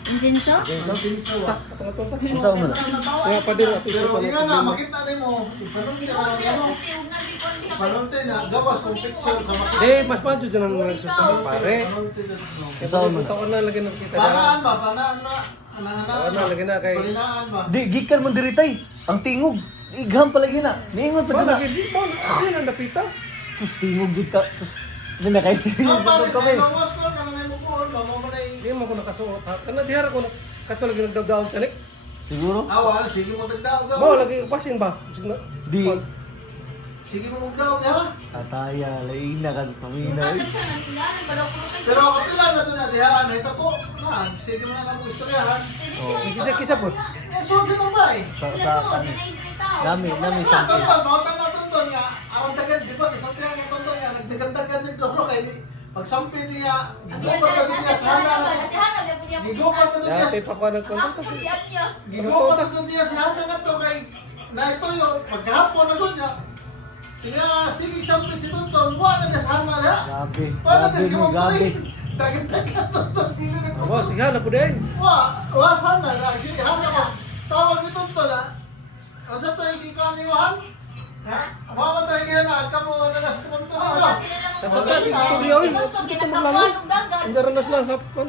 Insenso? Unsa mo na? Kaya pa din natin Pero sa nga na, makita rin mo. Panunti na, gawas kong picture sa makita. Eh, mas pancho dyan ang nagsusasal pare. Unsa mo na? Taon na lagi nakita Panaan na. ba? Panaan na. Taon na lagi na kay... Palinaan ba? Di gikan man diri tay. Ang tingog. Igham palagi na. Niingon pa Ba, dina. lagi di ba? Ano na napita? Tus tingog jud ka. Tus. Di na kay serious Ang pare na sa kami. ibang Moscow, ka na may mukuon, mo na Hindi mo ko nakasuot ha. Kana dihara ko na katulog nagdawdaw kanik. Siguro? Awa, sige mo tagdaog ka. Mo lagi pasin ba? Sige na. Di. Sige mo magdaog ka. Ataya lain na ka sa pamina. Pero ako pila na ito na dihaan. Ito po, na, sige mo na na istoryahan. Kisa po. Eh, suot sa ba eh. Nami Tonton, sampai. mautan na tonton nga. Aron dagan, di ba? Isang kaya nga tonton nga. Nagdagan-dagan yung doro kay di. Pagsampi niya, gigupad ka din niya sa handa. Gigupad ka din niya. Dati pa ko nagkonto. Gigupad ka din niya sa handa nga to kay na ito yung pagkahapon na doon niya. Kaya sige sampit si tonton, wala na sa handa niya. Grabe. Paano na Grabe siya mo, grabe. Dagan-dagan tonton. Aba, sige na po din. Wa sana na. Sige, handa mo. Tawag ni tonton na. Ano sa ito, hindi ka aniwahan? Ha? Mama tayo kaya na, kamo na nasa kumunto na. Ang daranas lang hapon.